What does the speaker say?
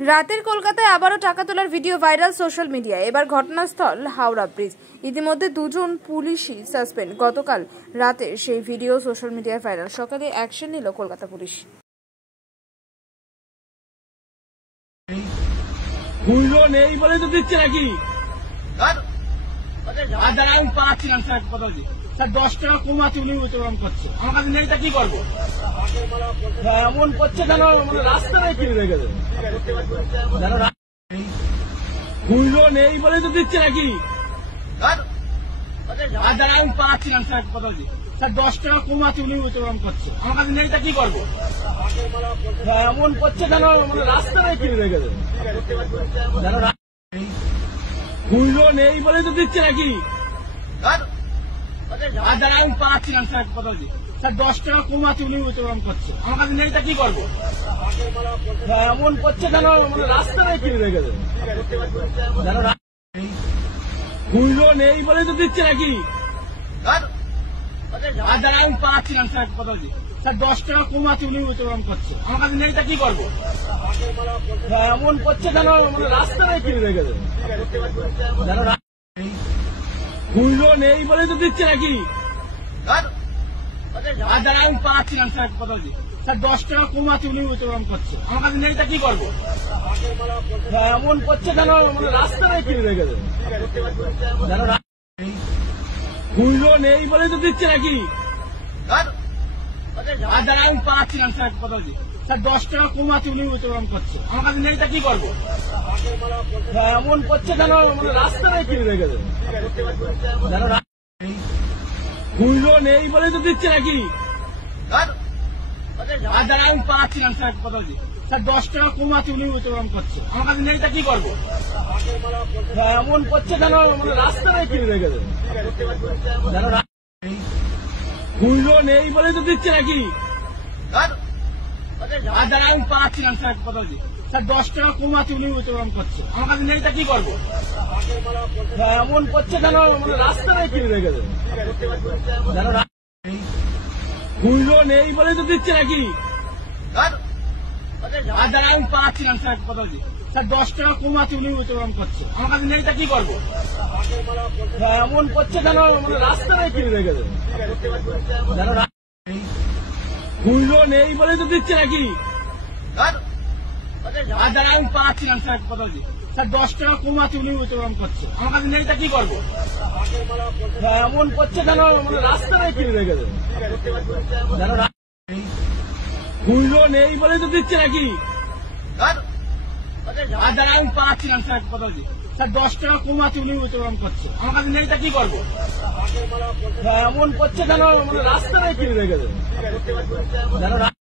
রাতের কলকাতায় আবারও টাকা তোলার ভিডিও ভাইরাল সোশ্যাল মিডিয়ায়। এবার ঘটনাস্থল হাওড়া ব্রিজ। ইতিমধ্যে দুজন পুলিশই সাসপেন্ড। গতকাল রাতে সেই ভিডিও সোশ্যাল মিডিয়ায় ভাইরাল। সকালে অ্যাকশন নিল কলকাতা পুলিশ। নেই বলে তো দিচ্ছে নাকি? আমি পাচ্ছিলাম স্যার, কথা বলছি স্যার, 10 টাকা কমাতে উনি উত্তোলন করছে, আমার কাছে নেই, তা কি করবো? এমন করছে কেন? মানে রাস্তায় কিনে রেখেছে, মূল্য নেই বলে তো দিচ্ছে নাকি? আমি পাচ্ছিলাম স্যার, কথা বলছি স্যার, 10 টাকা কমাতে উনি উত্তোলন করছে, আমার কাছে নেই, তা কি করবো? এমন করছে কেন? মানে রাস্তায় কিনে রেখেছে, মূল্য নেই বলে তো দিচ্ছে নাকি? আমি পাচ্ছিলাম স্যার, কথা বলছি স্যার, 10 টাকা কমাতে উনি উত্তোলন করছে, আমার কাছে নেই, তা কি করবো? এমন করছে কেন? মানে রাস্তায় কিনে রেখেছে, মূল্য নেই বলে তো দিচ্ছে নাকি? আমি পাচ্ছিলাম স্যার, কথা বলছি স্যার, 10 টাকা কমাতে উনি উত্তোলন করছে, আমার কাছে নেই, তা কি করবো? এমন করছে কেন? মানে রাস্তায় কিনে রেখেছে, মূল্য নেই বলে তো দিচ্ছে নাকি? আমি পাচ্ছিলাম স্যার, কথা বলছি স্যার, 10 টাকা কমাতে উনি উত্তোলন করছে, আমার কাছে নেই, তা কি করবো? এমন করছে কেন? মানে রাস্তায় কিনে রেখেছে, মূল্য নেই বলে তো দিচ্ছে নাকি? আমি পাচ্ছিলাম স্যার, কথা বলছি স্যার, 10 টাকা কমাতে উনি উত্তোলন করছে, আমার কাছে নেই, তা কি করবো? এমন করছে কেন? মানে রাস্তায় কিনে রেখেছে, মূল্য নেই বলে তো দিচ্ছে নাকি? আমি পাচ্ছিলাম স্যার, কথা বলছি স্যার, 10 টাকা কমাতে উনি উত্তোলন করছে, আমার কাছে নেই, তা কি করবো? এমন করছে কেন? মানে রাস্তায় কিনে রেখেছে, মূল্য নেই বলে তো দিচ্ছে নাকি? আমি পাচ্ছিলাম স্যার, কথা বলছি স্যার, 10 টাকা কমাতে উনি উত্তোলন করছে, আমার কাছে নেই, তা কি করবো? এমন করছে কেন? মানে রাস্তায় কিনে রেখেছে, মূল্য নেই বলে তো দিচ্ছে নাকি? আমি পাচ্ছিলাম স্যার, কথা বলছি স্যার, 10 টাকা কমাতে উনি উত্তোলন করছে, আমার কাছে নেই, তা কি করবো? এমন করছে কেন? মানে রাস্তায় কিনে রেখেছে, মূল্য নেই বলে তো দিচ্ছে নাকি? আমি পাচ্ছিলাম স্যার, কথা বলছি স্যার, 10 টাকা কমাতে উনি উত্তোলন করছে, আমার কাছে নেই, তা কি করবো? এমন করছে কেন? মানে রাস্তায় কিনে রেখেছে, মূল্য নেই বলে তো দিচ্ছে নাকি? আমি পাচ্ছিলাম স্যার, কথা বলছি স্যার, 10 টাকা কমাতে উনি উত্তোলন করছে, আমার কাছে নেই, তা কি করবো? এমন করছে কেন? মানে রাস্তায় কিনে রেখেছে,